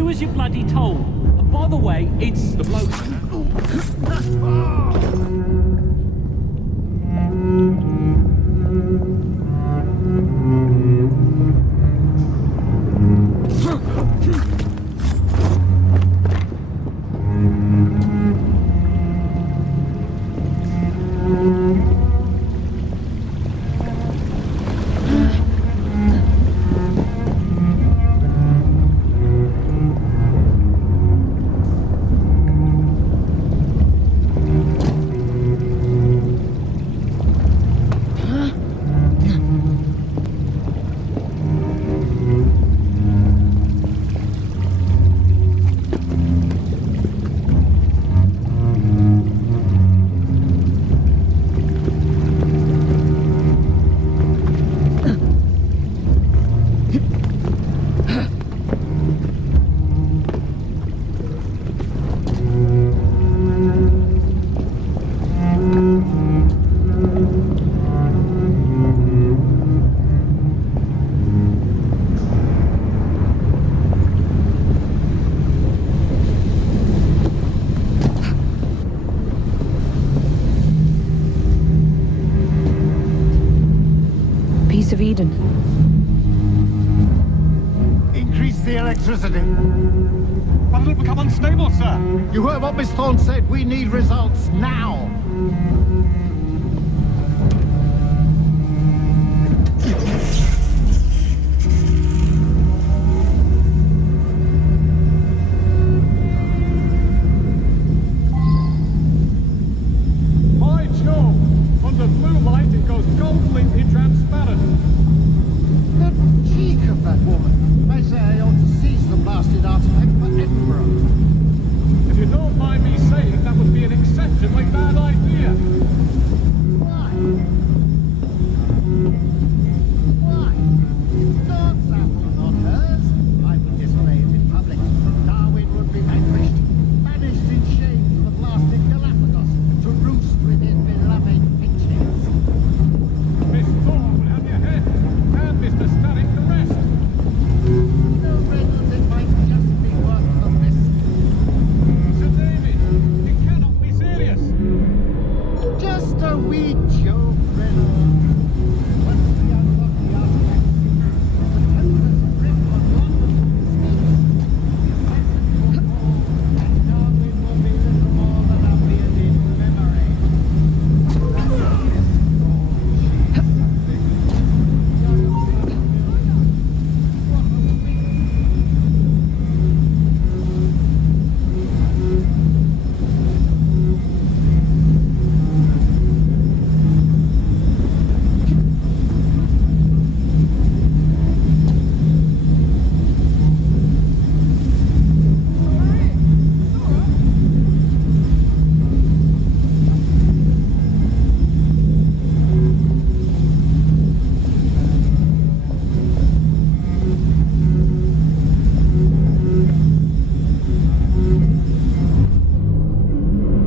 do as you're bloody told. And by the way, it's the bloke. Piece of Eden. Increase the electricity. But it'll become unstable, sir. You heard what Miss Thorne said. We need results now. By Jove! Under blue light, it goes completely transparent. The cheek of that woman. I say I ought to seize the blasted artifact for Edinburgh. If you don't mind me saying, that would be an exceptionally bad idea. Why? Why? It's Dawn's apple, not hers. I would display it in public. Darwin would be vanquished, banished in shame to the blasted Galapagos, to roost with his beloved finches. Miss Thorne will have your head, and Mr. Starrick the rest. No, Reynolds, it might just be worth the risk. Sir David, you cannot be serious. Just a wee joke, Reynolds. Once we unlock the artifact, the Templars' grip on London cease. The peasant will fall, and Darwin will be little more than a bearded memory.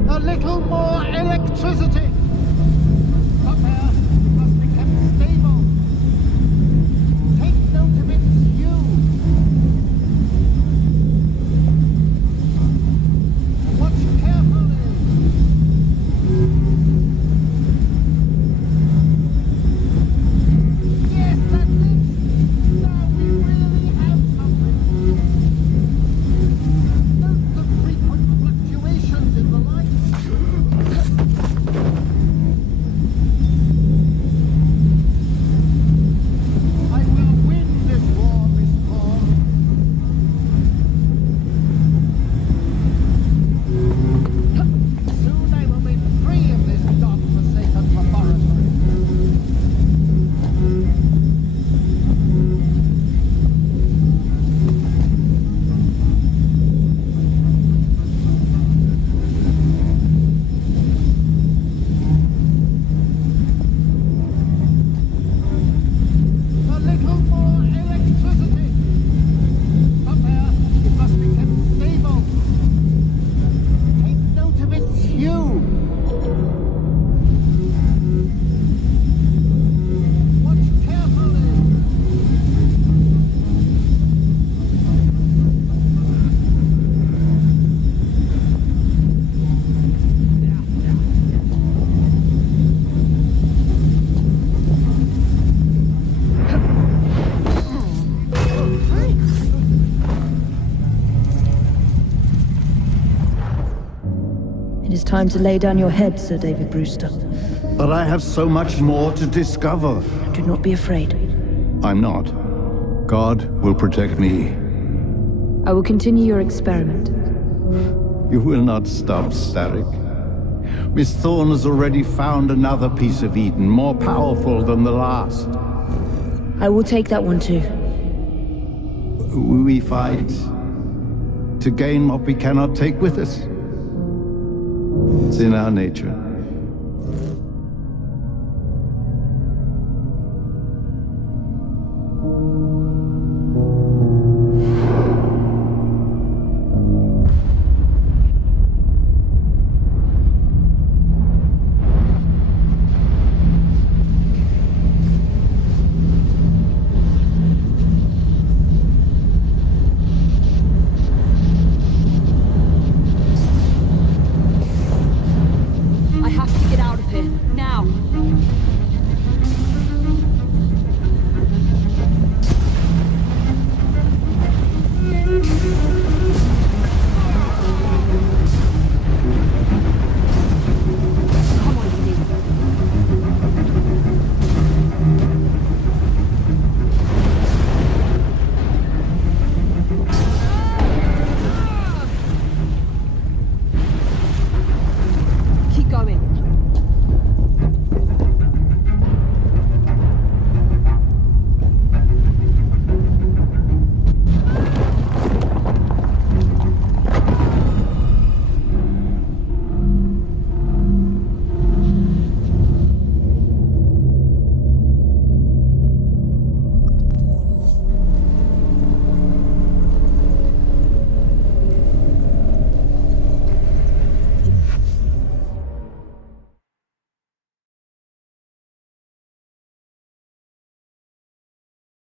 A little more electricity! Up here, it must be kept stable. Take note of its hue. Watch carefully. Yes, that's it. Now we really have something. Note the frequent fluctuations in the light. It is time to lay down your head, Sir David Brewster. But I have so much more to discover. Do not be afraid. I'm not. God will protect me. I will continue your experiment. You will not stop, Starrick. Miss Thorne has already found another piece of Eden, more powerful than the last. I will take that one too. We fight to gain what we cannot take with us. It's in our nature. I have to get out of here, now! Come on, Steve. Keep going.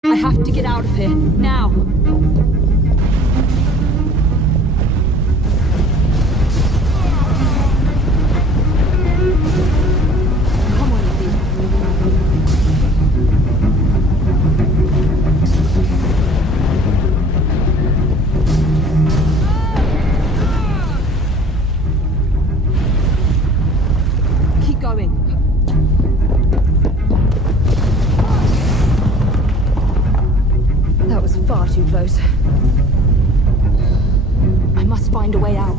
I have to get out of here, now! Come on, Steve. Keep going. That was far too close. I must find a way out.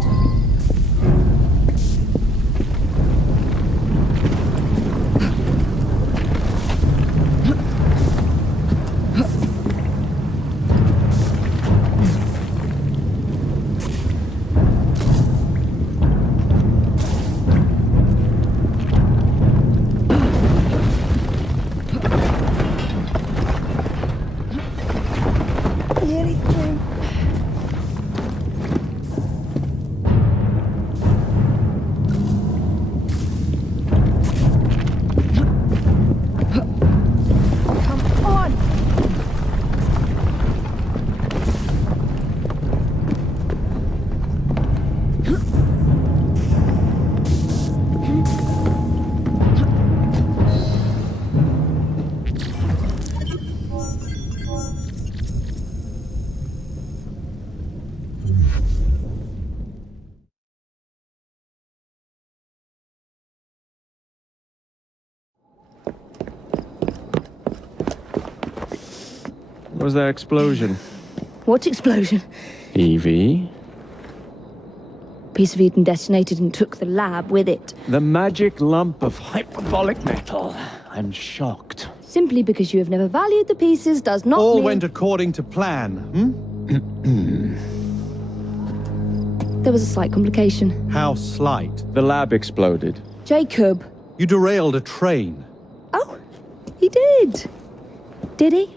Nearly through. Come on! What was that explosion? What explosion? Evie? Piece of Eden detonated and took the lab with it. The magic lump of hyperbolic metal. I'm shocked. Simply because you have never valued the pieces does not All mean... went according to plan, There was a slight complication. How slight. The lab exploded. Jacob. You derailed a train. Oh, he did. Did he?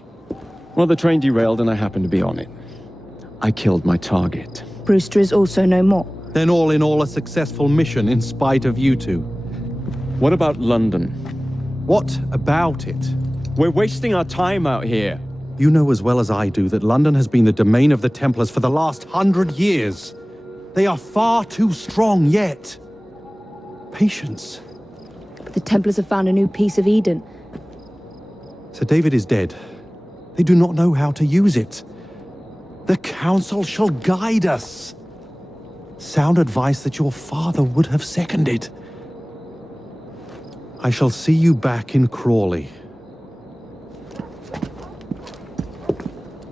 Well, the train derailed and I happened to be on it. I killed my target. Brewster is also no more. Then all in all a successful mission in spite of you two. What about London? What about it? We're wasting our time out here. You know as well as I do that London has been the domain of the Templars for the last 100 years. They are far too strong yet. Patience. But the Templars have found a new piece of Eden. Sir David is dead. They do not know how to use it. The Council shall guide us. Sound advice that your father would have seconded. I shall see you back in Crawley.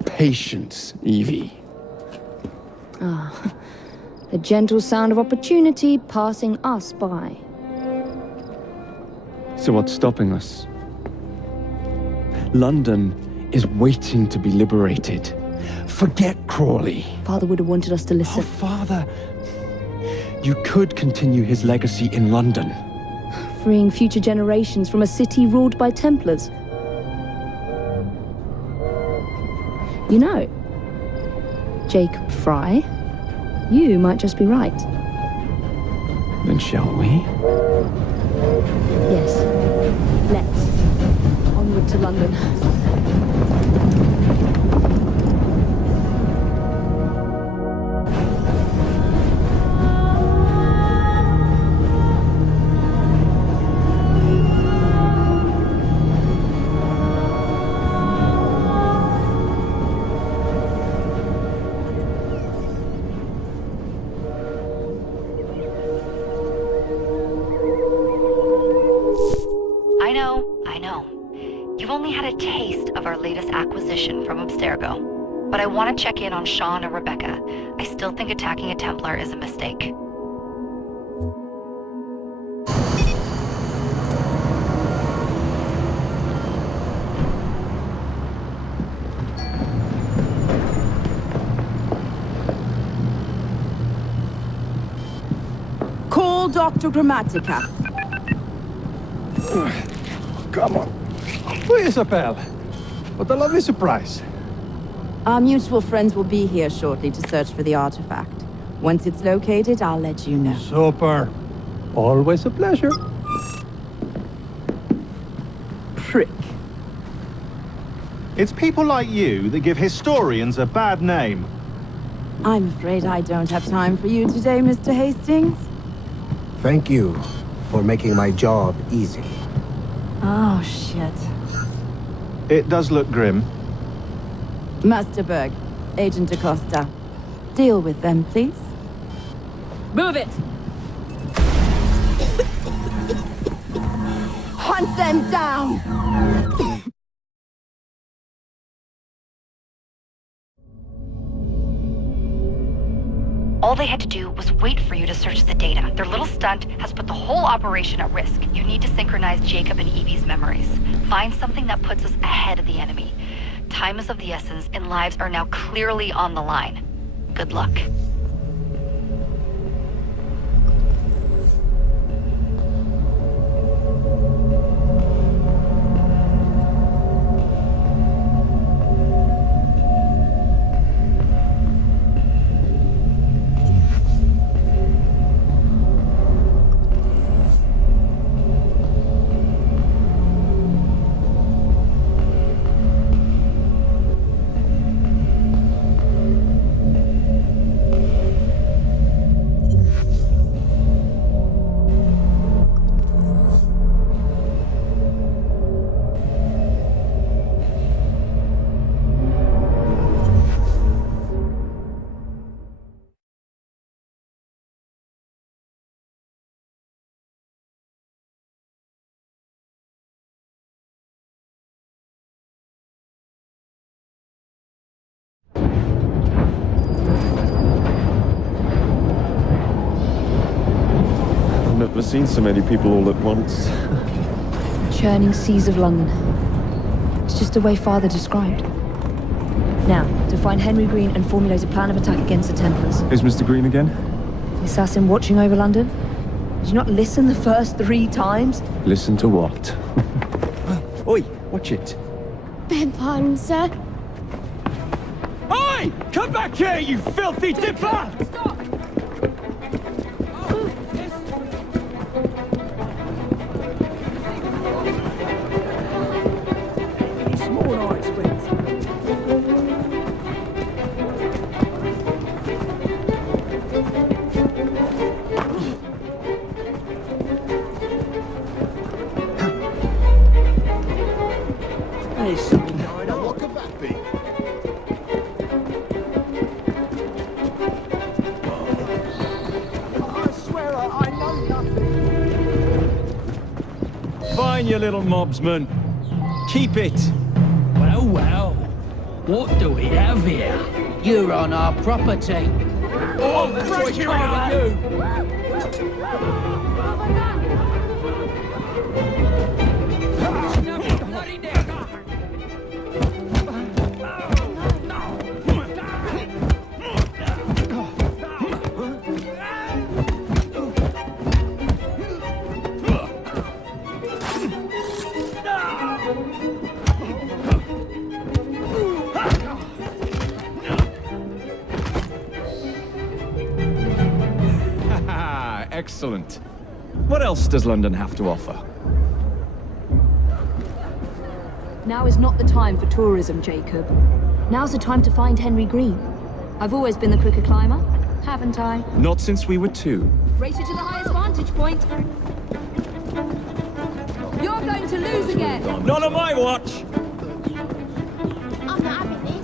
Patience, Evie. The gentle sound of opportunity passing us by. So what's stopping us? London is waiting to be liberated. Forget Crawley. Father would have wanted us to Oh, listen. Father. You could continue his legacy in London. Freeing future generations from a city ruled by Templars. You know, Jacob Fry, you might just be right. Then shall we? Yes. Let's. Onward to London. I know. You've only had a taste of our latest acquisition from Abstergo. But I want to check in on Sean and Rebecca. I still think attacking a Templar is a mistake. Call Dr. Grammatica. Come on. Isabel. What a lovely surprise. Our mutual friends will be here shortly to search for the artifact. Once it's located, I'll let you know. Super. Always a pleasure. Prick. It's people like you that give historians a bad name. I'm afraid I don't have time for you today, Mr. Hastings. Thank you for making my job easy. Oh, shit. It does look grim. Master Berg, Agent Acosta. Deal with them, please. Move it! Hunt them down! All they had to do was wait for you to search the data. Their little stunt has put the whole operation at risk. You need to synchronize Jacob and Evie's memories. Find something that puts us ahead of the enemy. Time is of the essence, and lives are now clearly on the line. Good luck. I've never seen so many people all at once. Churning seas of London. It's just the way Father described. Now, to find Henry Green and formulate a plan of attack against the Templars. Is Mr. Green again? The assassin watching over London? Did you not listen the first 3 times? Listen to what? Oi, watch it. Beg pardon, sir. Oi! Come back here, you filthy dipper! Stop! What could that be? mine, you little mobsman. Keep it. Well, well. What do we have here? You're on our property. Oh, break you out, you! Excellent. What else does London have to offer? Now is not the time for tourism, Jacob. Now's the time to find Henry Green. I've always been the quicker climber, haven't I? Not since we were 2. Race you to the highest vantage point. You're going to lose again. Not on my watch! I'm not having this.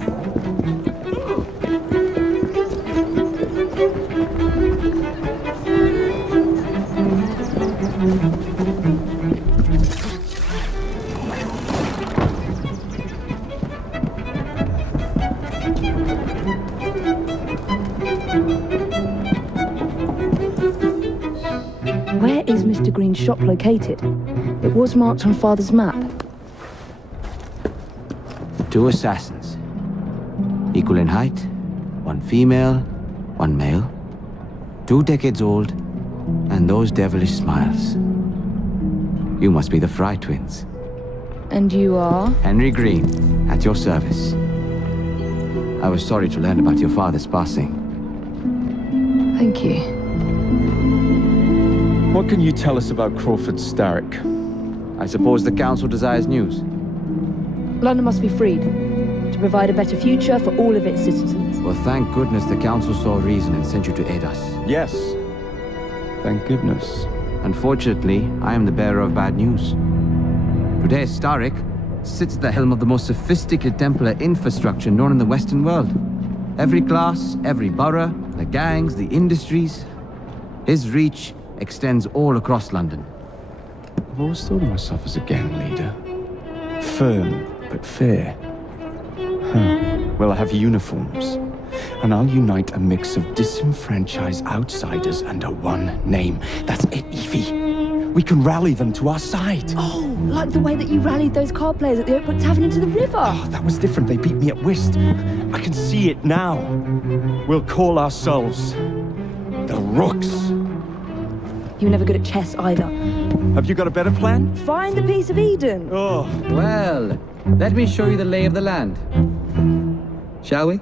Where is Mr. Green's shop located? It was marked on Father's map. 2 assassins. Equal in height, 1 female, 1 male. 2 decades old, and those devilish smiles. You must be the Fry twins. And you are? Henry Green, at your service. I was sorry to learn about your father's passing. Thank you. What can you tell us about Crawford Starrick? I suppose the Council desires news. London must be freed, to provide a better future for all of its citizens. Well, thank goodness the Council saw reason and sent you to aid us. Yes. Thank goodness. Unfortunately, I am the bearer of bad news. Today, Starrick sits at the helm of the most sophisticated Templar infrastructure known in the Western world. Every class, every borough, the gangs, the industries. His reach extends all across London. I've always thought of myself as a gang leader. Firm, but fair. Well, I have uniforms. And I'll unite a mix of disenfranchised outsiders under one name. That's it, Evie. We can rally them to our side. Oh, like the way that you rallied those card players at the Oakwood Tavern into the river. Oh, that was different. They beat me at whist. I can see it now. We'll call ourselves the Rooks. You were never good at chess either. Have you got a better plan? Find the piece of Eden. Oh. Well, let me show you the lay of the land. Shall we?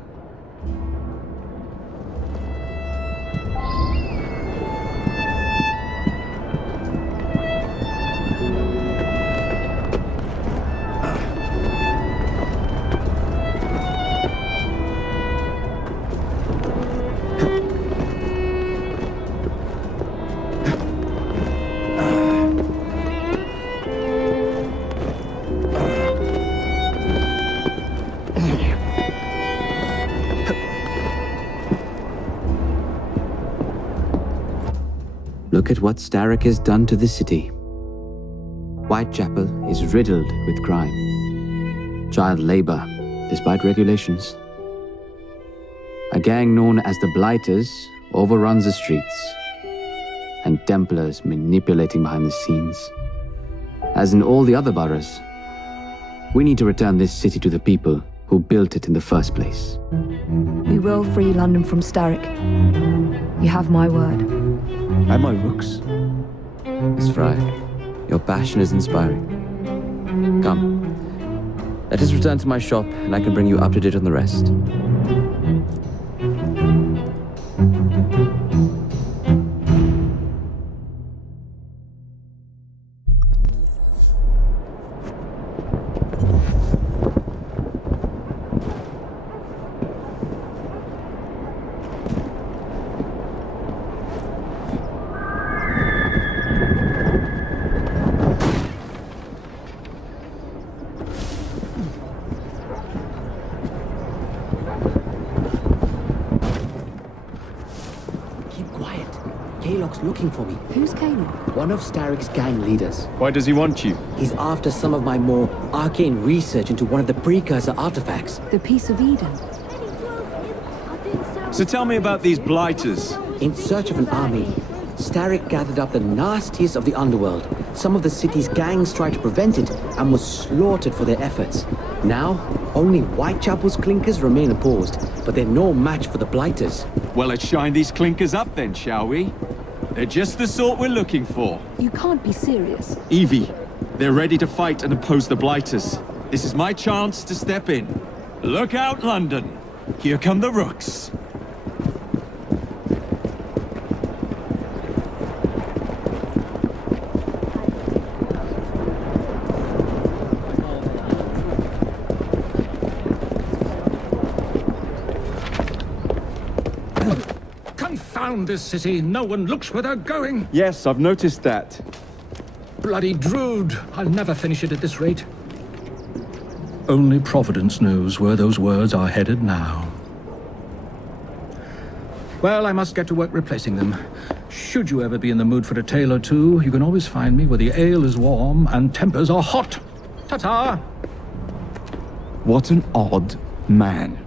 Look at what Starrick has done to the city. Whitechapel is riddled with crime. Child labor, despite regulations. A gang known as the Blighters overruns the streets, and Templars manipulating behind the scenes. As in all the other boroughs, we need to return this city to the people who built it in the first place. We will free London from Starrick. You have my word. Am I, Rooks? Miss Fry, your passion is inspiring. Come, let us return to my shop, and I can bring you up to date on the rest. Kalok's looking for me. Who's Kalok? One of Starrick's gang leaders. Why does he want you? He's after some of my more arcane research into one of the precursor artifacts. The Piece of Eden. So tell me about these blighters. In search of an army, Starrick gathered up the nastiest of the underworld. Some of the city's gangs tried to prevent it and was slaughtered for their efforts. Now, only Whitechapel's clinkers remain opposed, but they're no match for the blighters. Well, let's shine these clinkers up then, shall we? They're just the sort we're looking for. You can't be serious. Evie, they're ready to fight and oppose the blighters. This is my chance to step in. Look out, London. Here come the rooks. Confound this city. No one looks where they're going. Yes, I've noticed that. Bloody Drood. I'll never finish it at this rate. Only Providence knows where those words are headed now. Well, I must get to work replacing them. Should you ever be in the mood for a tale or two, you can always find me where the ale is warm and tempers are hot. Ta-ta! What an odd man.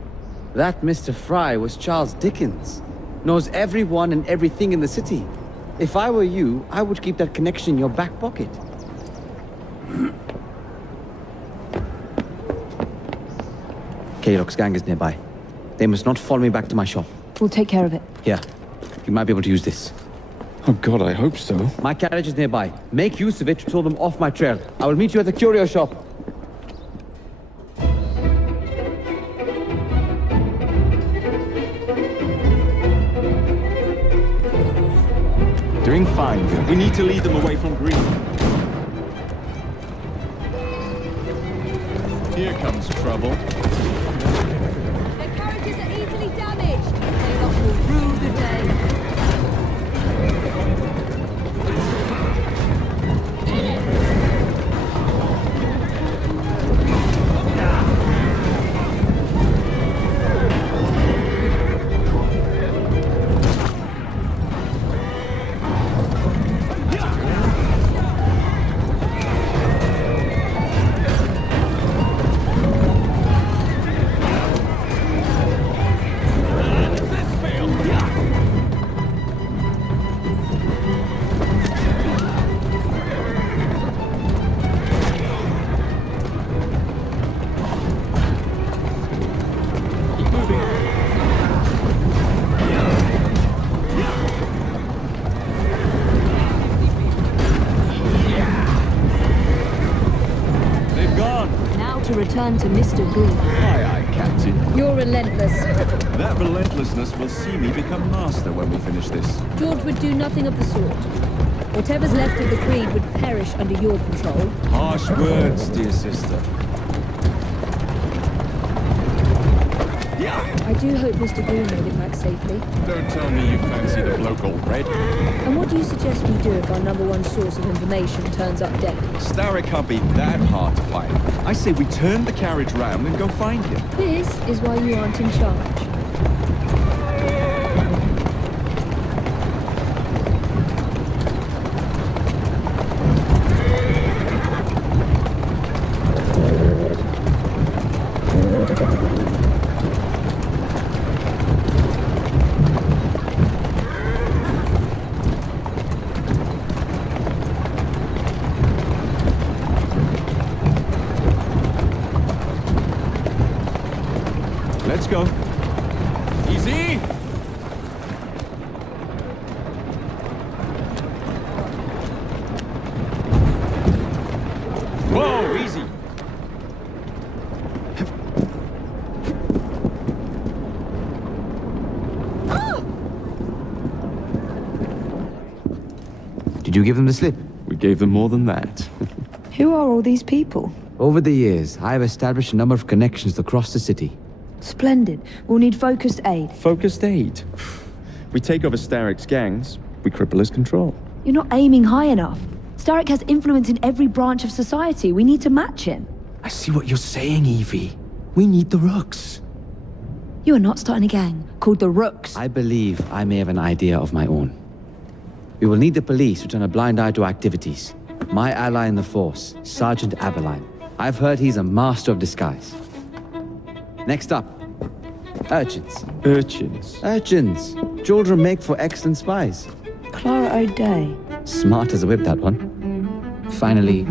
That Mr. Fry was Charles Dickens. Knows everyone and everything in the city. If I were you, I would keep that connection in your back pocket. Kalok's gang is nearby. They must not follow me back to my shop. We'll take care of it. Here, you might be able to use this. Oh God, I hope so. My carriage is nearby. Make use of it to throw them off my trail. I will meet you at the curio shop. Doing fine. We need to lead them away from green. Here comes trouble. Their carriages are easily damaged. Kalok will rue the day. Return to Mr. Green. Aye, aye, Captain. You're relentless. That relentlessness will see me become master when we finish this. George would do nothing of the sort. Whatever's left of the Creed would perish under your control. Harsh words, dear sister. I do hope Mr. Green made it back safely. Don't tell me you fancy the bloke all red. And what do you suggest we do if our #1 source of information turns up dead? Starrick can't be that hard to find. I say we turn the carriage round and go find him. This is why you aren't in charge. Let's go. Easy! Whoa, easy! Did you give them the slip? We gave them more than that. Who are all these people? Over the years, I have established a number of connections across the city. Splendid. We'll need focused aid. Focused aid. We take over Starrick's gangs, we cripple his control. You're not aiming high enough. Starrick has influence in every branch of society. We need to match him. I see what you're saying, Evie. We need the rooks. You are not starting a gang called the Rooks. I believe I may have an idea of my own. We will need the police to turn a blind eye to activities. My ally in the force, Sergeant Aberline. I've heard he's a master of disguise. Next up, urchins. Urchins? Urchins. Children make for excellent spies. Clara O'Day. Smart as a whip, that one. Finally,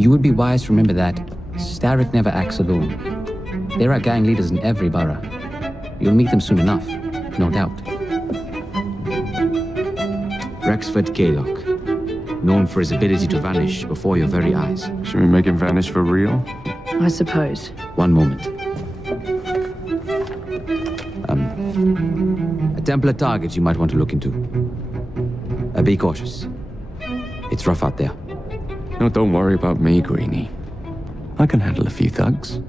you would be wise to remember that Starrick never acts alone. There are gang leaders in every borough. You'll meet them soon enough, no doubt. Rexford Gaylock, known for his ability to vanish before your very eyes. Should we make him vanish for real? I suppose. One moment. A Templar target you might want to look into. Be cautious. It's rough out there. No, don't worry about me, Greenie. I can handle a few thugs.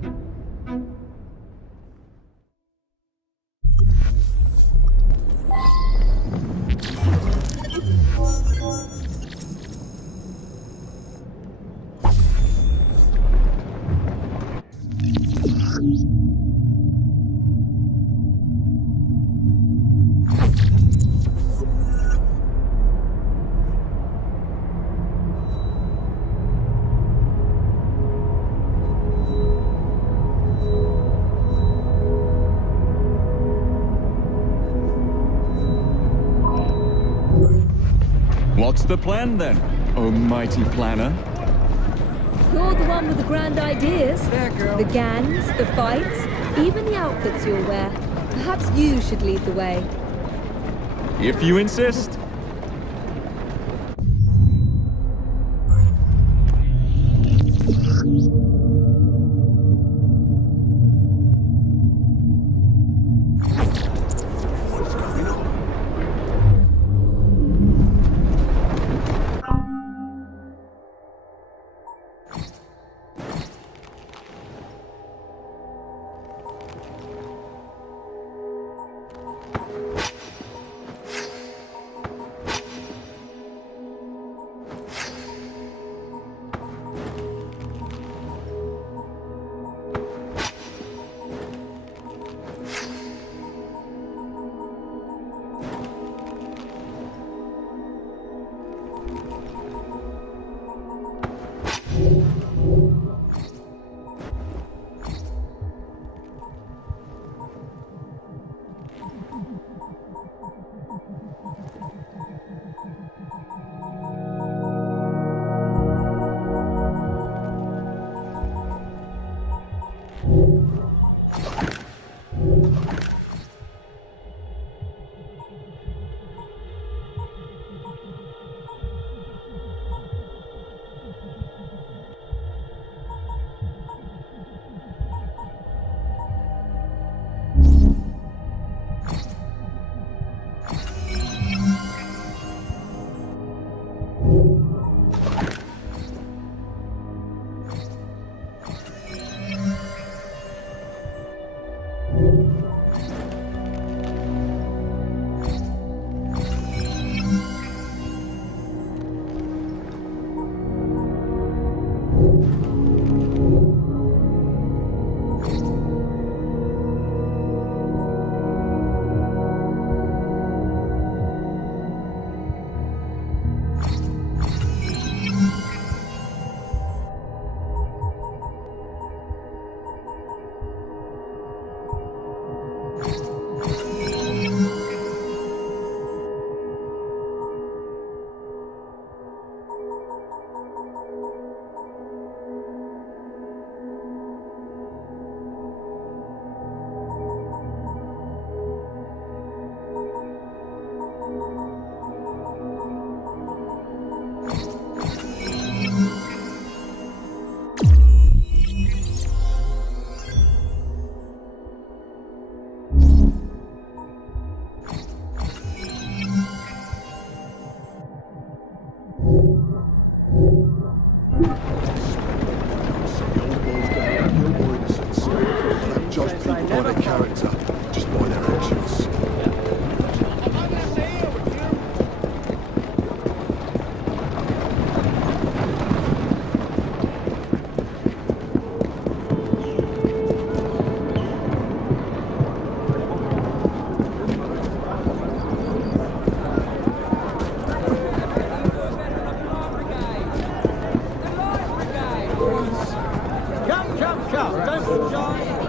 What's the plan then, oh mighty planner? You're the one with the grand ideas. The gangs, the fights, even the outfits you'll wear. Perhaps you should lead the way. If you insist.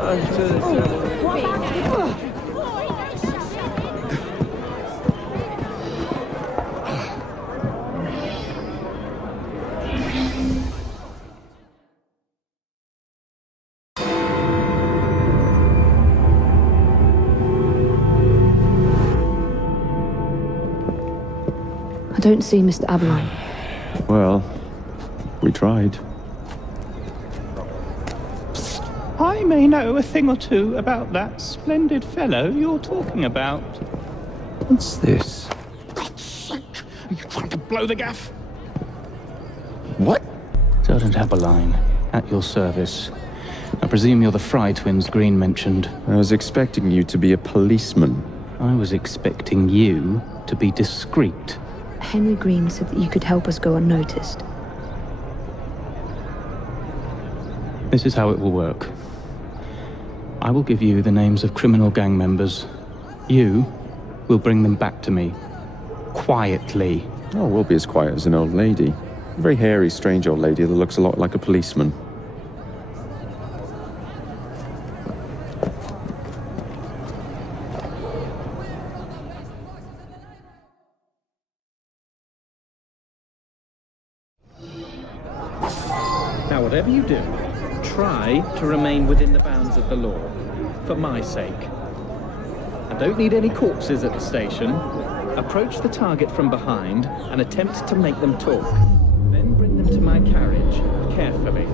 I don't see Mr. Aberline. Well, we tried. I may know a thing or two about that splendid fellow you're talking about. What's this? God's sake! Are you trying to blow the gaff? What? Sergeant Aberline, at your service. I presume you're the Fry twins Green mentioned. I was expecting you to be a policeman. I was expecting you to be discreet. Henry Green said that you could help us go unnoticed. This is how it will work. I will give you the names of criminal gang members. You will bring them back to me. Quietly. Oh, we'll be as quiet as an old lady. A very hairy, strange old lady that looks a lot like a policeman. Now, whatever you do, try to remain within the bounds of the law, for my sake. I don't need any corpses at the station. Approach the target from behind and attempt to make them talk. Then bring them to my carriage, carefully.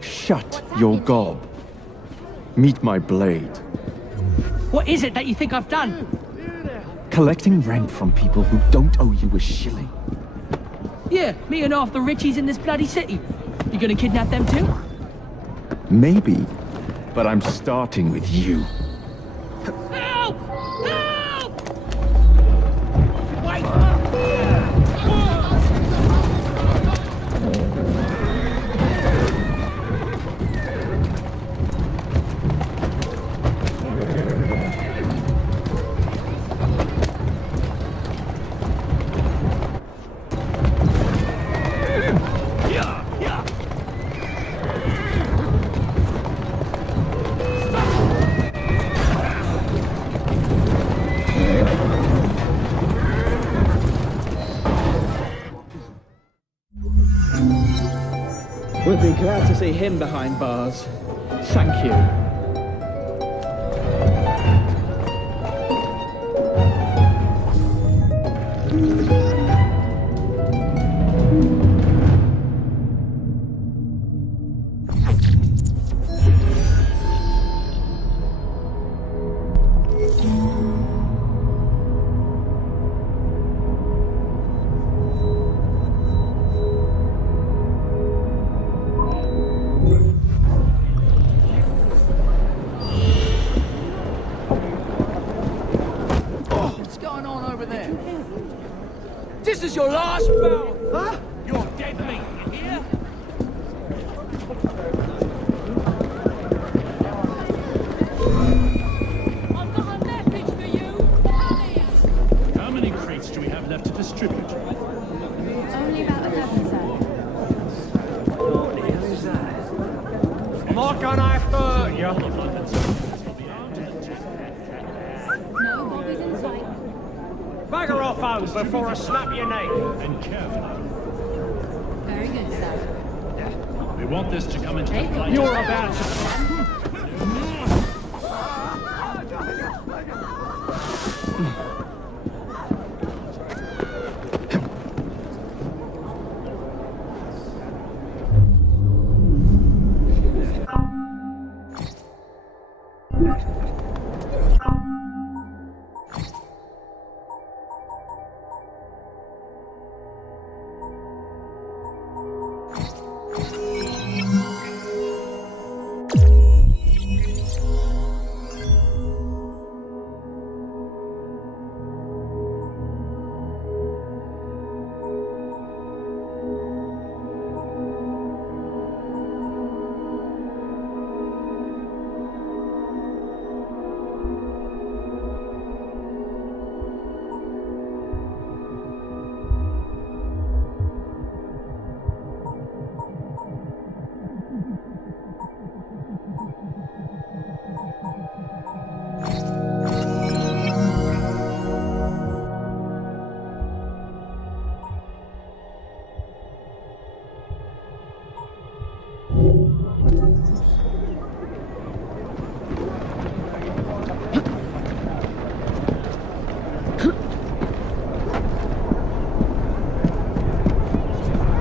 Shut your gob. Meet my blade. What is it that you think I've done? Collecting rent from people who don't owe you a shilling. Yeah, me and half the richies in this bloody city. You gonna kidnap them too? Maybe, but I'm starting with you. Help! Help! Wait! We'll be glad to see him behind bars. Thank you. This is your last bout! Huh? You're dead meat, you hear? I've got a message for you! How many crates do we have left to distribute? Only about 11, sir. What the hell is that? I'm not gonna have to hurt you. No bodies in sight. Bagger off! phone before I snap your neck. And carefully. Very good, sir. We want this to come into the light. You're about to...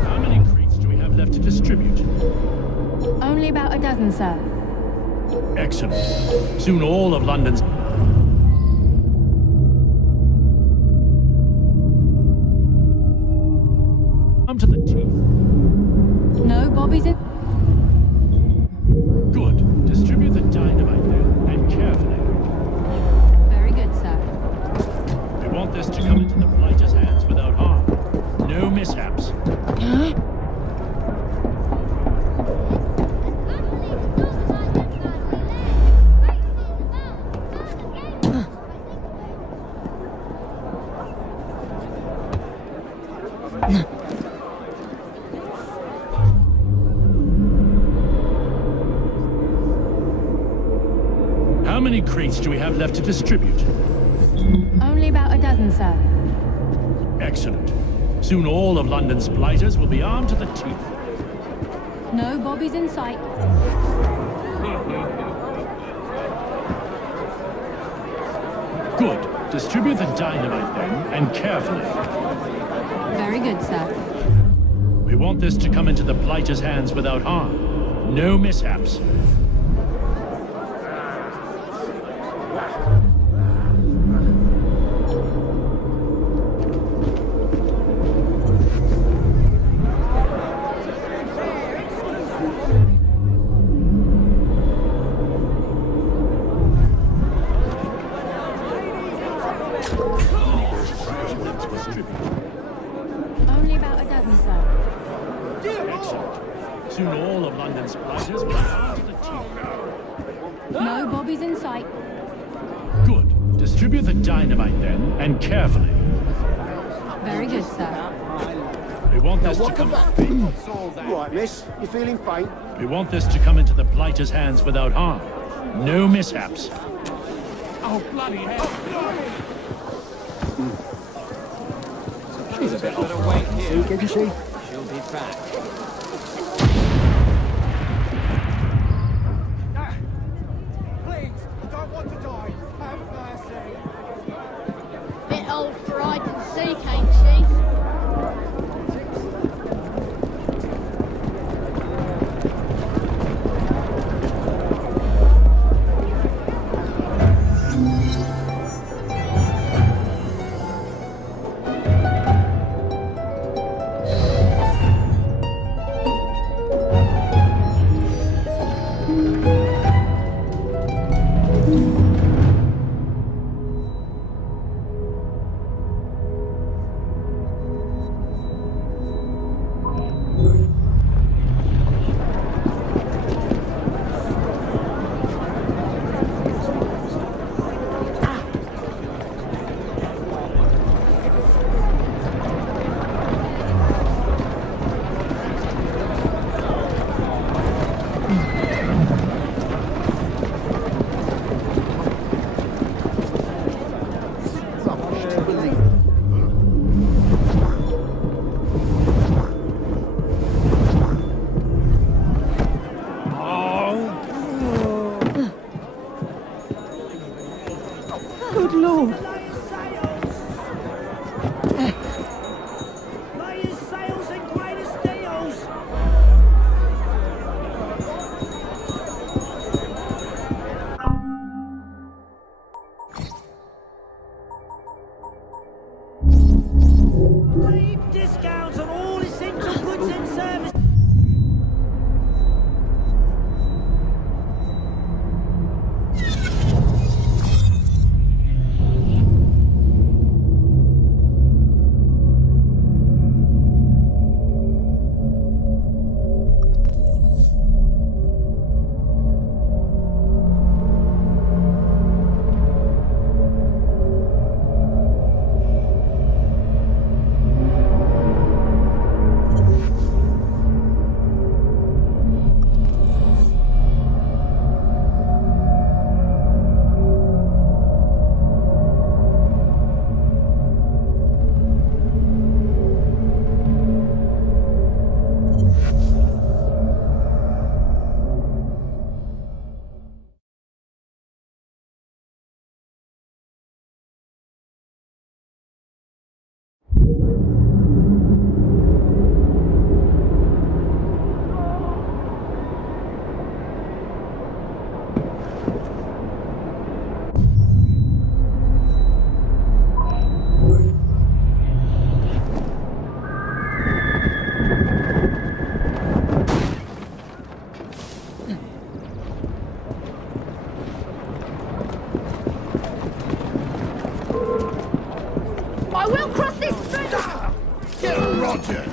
How many crates do we have left to distribute? Only about a dozen, sir. Excellent. Soon all of London's... Come to the teeth. No bobbies in... Good. Distribute the dynamite then, and carefully. Very good, sir. We want this to come into the blighter's hands without harm. No mishaps. How many crates do we have left to distribute? Only about a dozen, sir. Excellent. Soon all of London's blighters will be armed to the teeth. No bobbies in sight. Good. Distribute the dynamite then, and carefully. Very good, sir. We want this to come into the blighter's hands without harm. No mishaps. Only about a dozen, sir. Excellent. Soon all of London's blighters will be armed to the teeth. No bobbies in sight. Good. Distribute the dynamite then, and carefully. Very good, sir. We want this to come... Right, miss. You feeling faint? We want this to come into the blighter's hands without harm. No mishaps. Oh, bloody hell. She's a bit off. See, isn't she? She'll be back. Please, I don't want to die. Have mercy. Bit old for hide and seek, ain't she? Oh. Latest sales and greatest deals. Deep discounts on all essential goods and services. I will cross this street! Get Roger.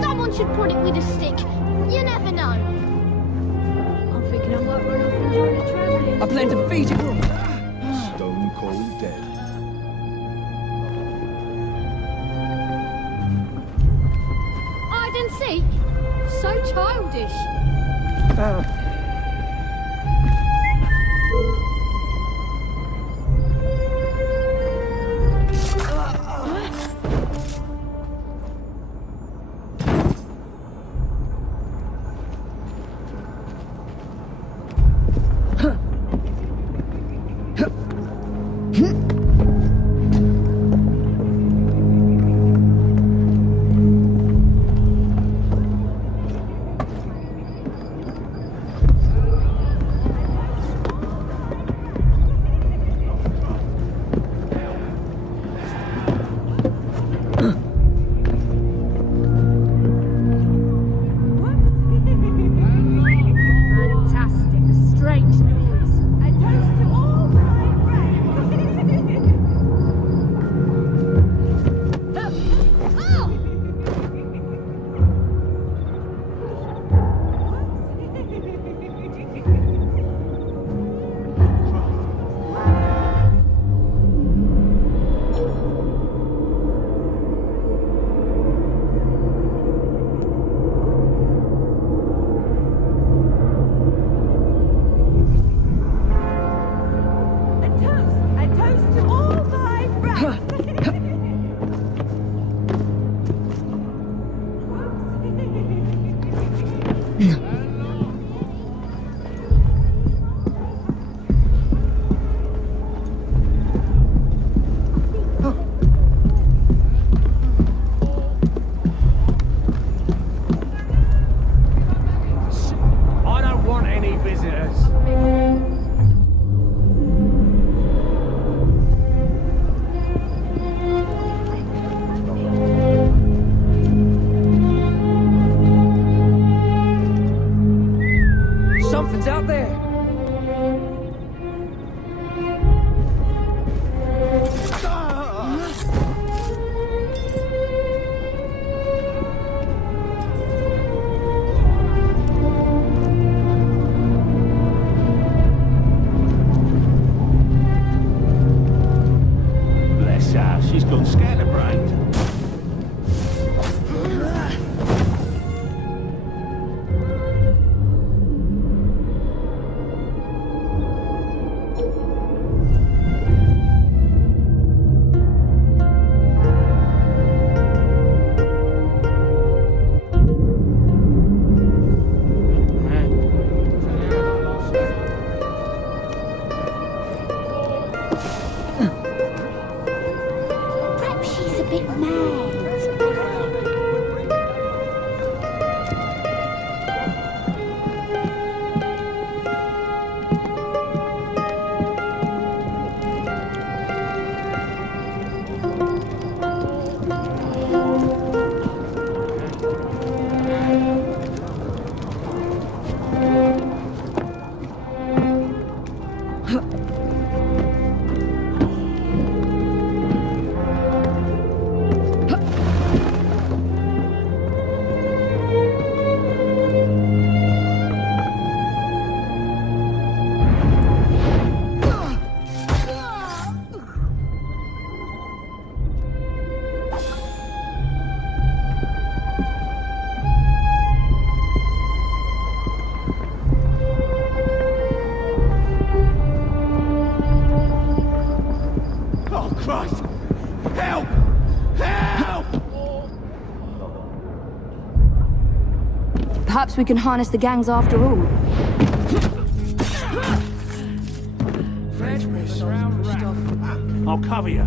Someone should put it with a stick. You never know. I'm thinking I might run off and join the travelling. I plan to feed you. Stone cold dead. Hide and seek? So childish. I don't want any visitors. Something's out there. Bless her, she's gone scatterbrained. Perhaps she's a bit mad. Oh, Christ! Help! Help! Perhaps we can harness the gangs after all. I'll cover you.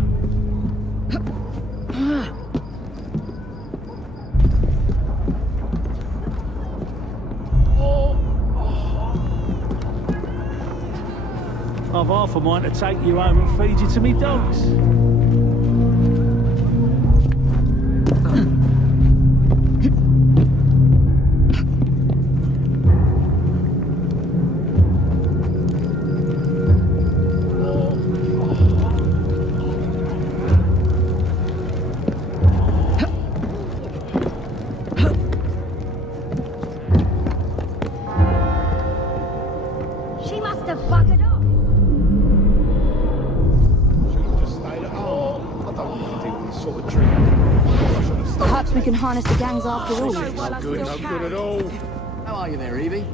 I've half a mind to take you home and feed you to me dogs. She must have buggered off. Perhaps we can harness the gangs after all. No good at all. How are you there, Evie?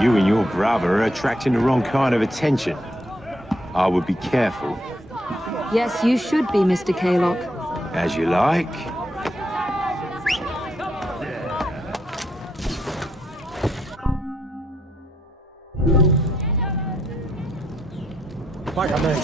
You and your brother are attracting the wrong kind of attention. I would be careful. Yes, you should be, Mr. Kaylock. As you like. Like I mean.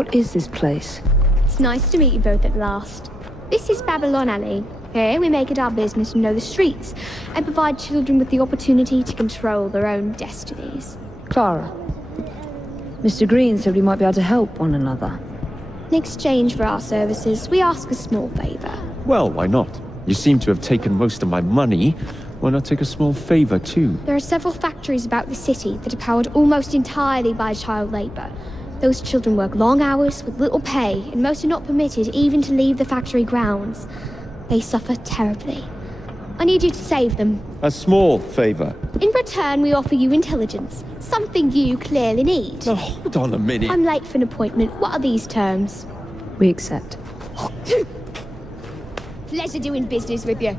What is this place? It's nice to meet you both at last. This is Babylon Alley. Here we make it our business to know the streets and provide children with the opportunity to control their own destinies. Clara. Mr. Green said we might be able to help one another. In exchange for our services, we ask a small favor. Well, why not? You seem to have taken most of my money. Why not take a small favor, too? There are several factories about the city that are powered almost entirely by child labor. Those children work long hours with little pay, and most are not permitted even to leave the factory grounds. They suffer terribly. I need you to save them. A small favor. In return, we offer you intelligence, something you clearly need. Now, hold on a minute. I'm late for an appointment. What are these terms? We accept. Pleasure doing business with you.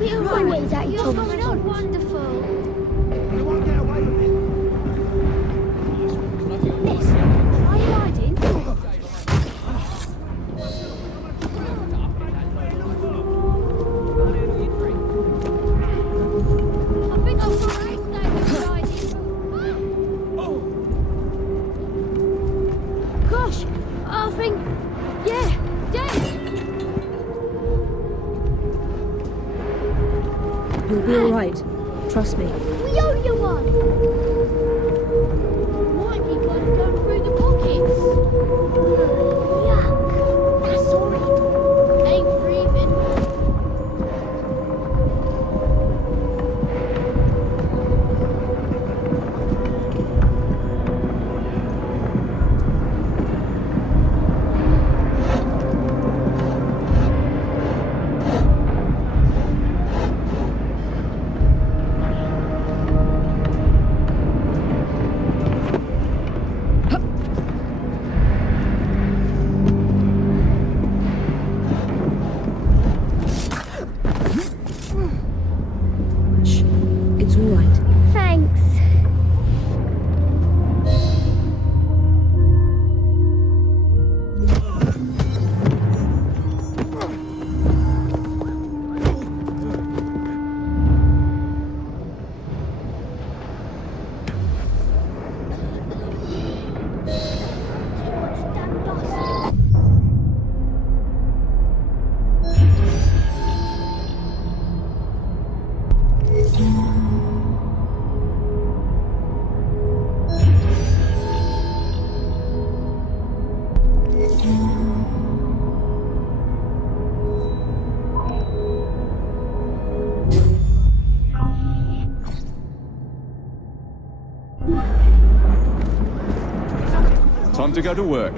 We're always at each other's throats. Wonderful. You won't get away from it. Miss, are you hiding? I think I've got a mistake Gosh, I think, yeah, dead. You'll be alright. Trust me. We owe you one. Might be one going through the pockets. Yuck. That's sorry. Ain't breathing. It's alright. Thanks. Time to go to work.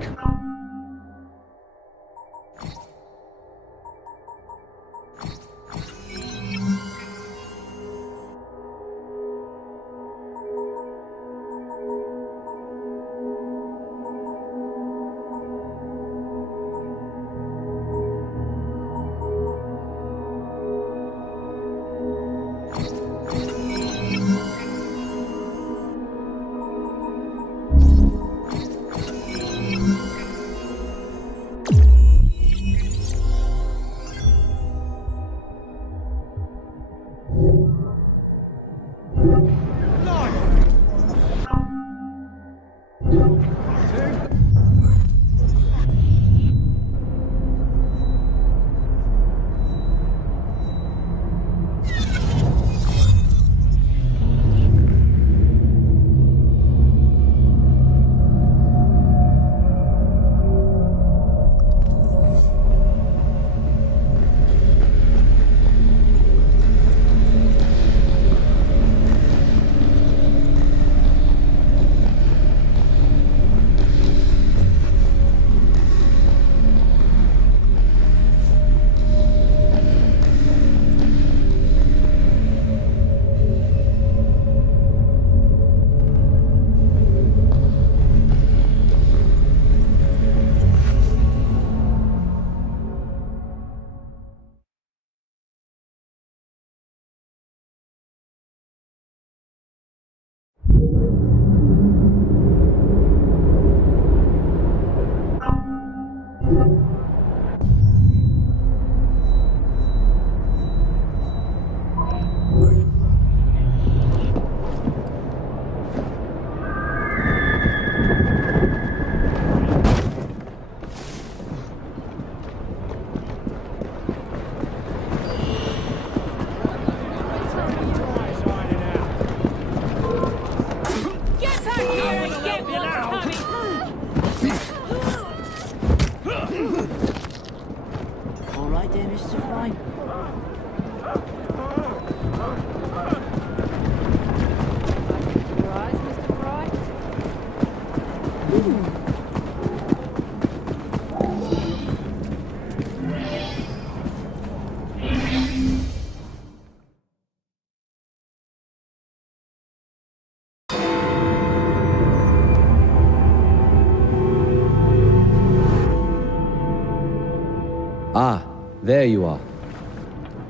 Ah, there you are.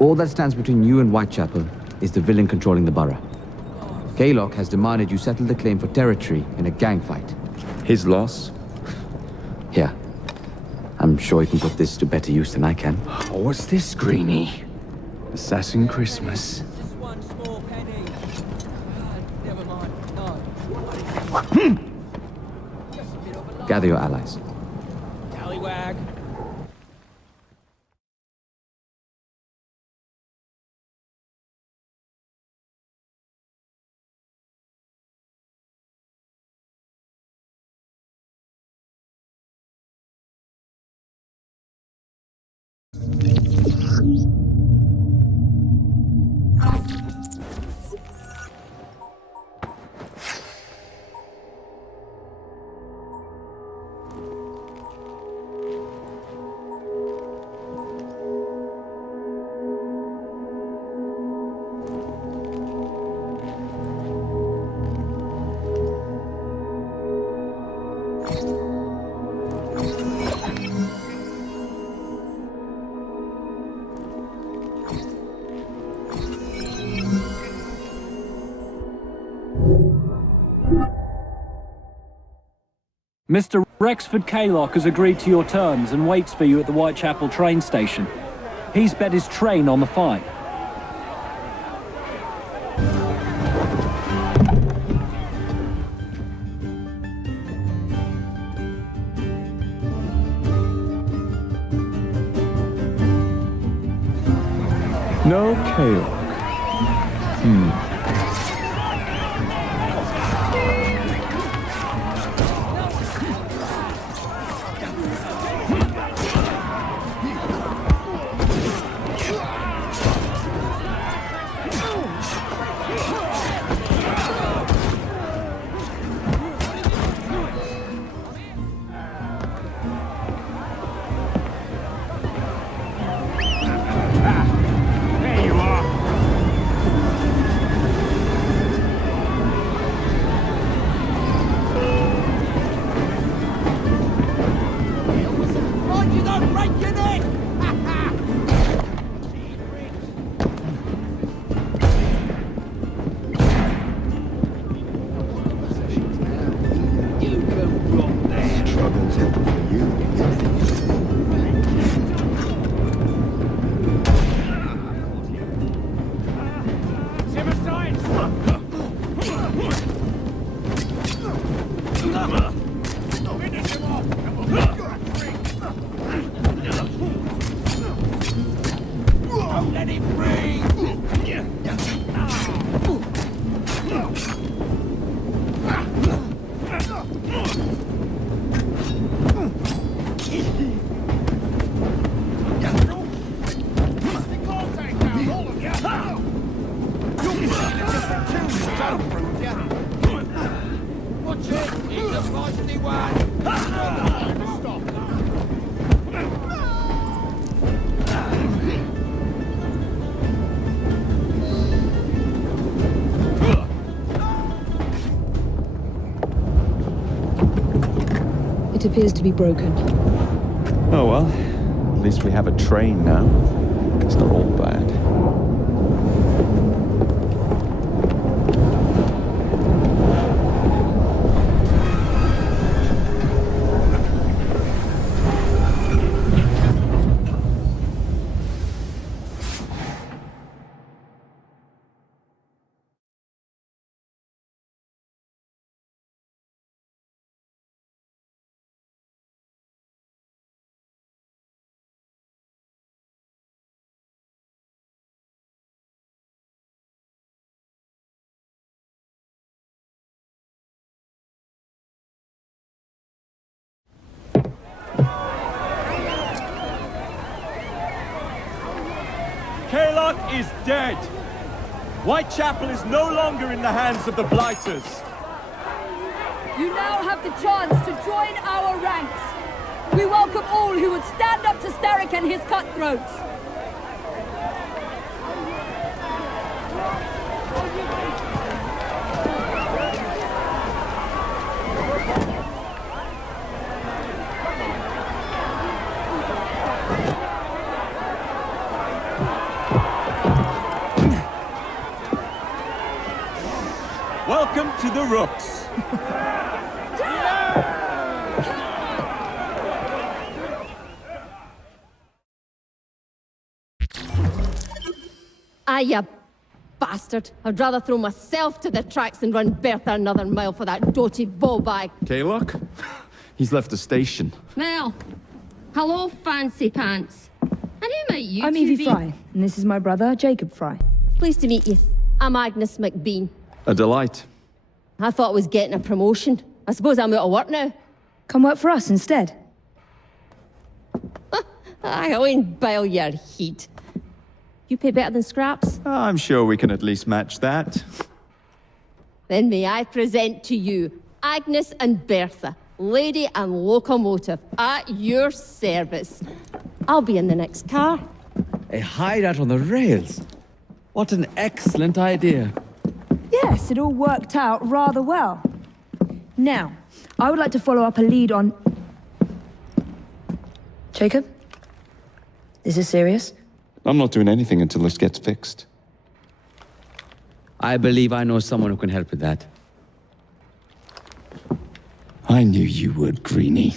All that stands between you and Whitechapel is the villain controlling the borough. Kaylock has demanded you settle the claim for territory in a gang fight. His loss? Yeah. I'm sure he can put this to better use than I can. Oh, what's this, Greenie? Assassin Christmas. Gather your allies. Tallywag. Mr. Rexford Kaylock has agreed to your terms and waits for you at the Whitechapel train station. He's bet his train on the fight. No Kaylock. There you are. Rod, you don't break your neck! Struggle's heavy for you, Simmer tight. Finish him off, and we'll make you a drink. Don't let him breathe. Watch it, he's a feisty one. Stop. It appears to be broken. Oh well, at least we have a train now. It's not all bad. Kaylock is dead. Whitechapel is no longer in the hands of the Blighters. You now have the chance to join our ranks. We welcome all who would stand up to Starrick and his cutthroats. to the rooks. Ah, you bastard. I'd rather throw myself to the tracks than run Bertha another mile for that doty bowbag. Kaylock? He's left the station. Well, hello, fancy pants. And who might you I'm two Evie be? Fry, and this is my brother, Jacob Fry. Pleased to meet you. I'm Agnes McBean. A delight. I thought I was getting a promotion. I suppose I'm out of work now. Come work for us instead. I won't bile your heat. You pay better than scraps? I'm sure we can at least match that. Then may I present to you Agnes and Bertha, lady and locomotive, at your service. I'll be in the next car. A hideout on the rails. What an excellent idea. Yes, it all worked out rather well. Now, I would like to follow up a lead on... Jacob? Is this serious? I'm not doing anything until this gets fixed. I believe I know someone who can help with that. I knew you would, Greenie.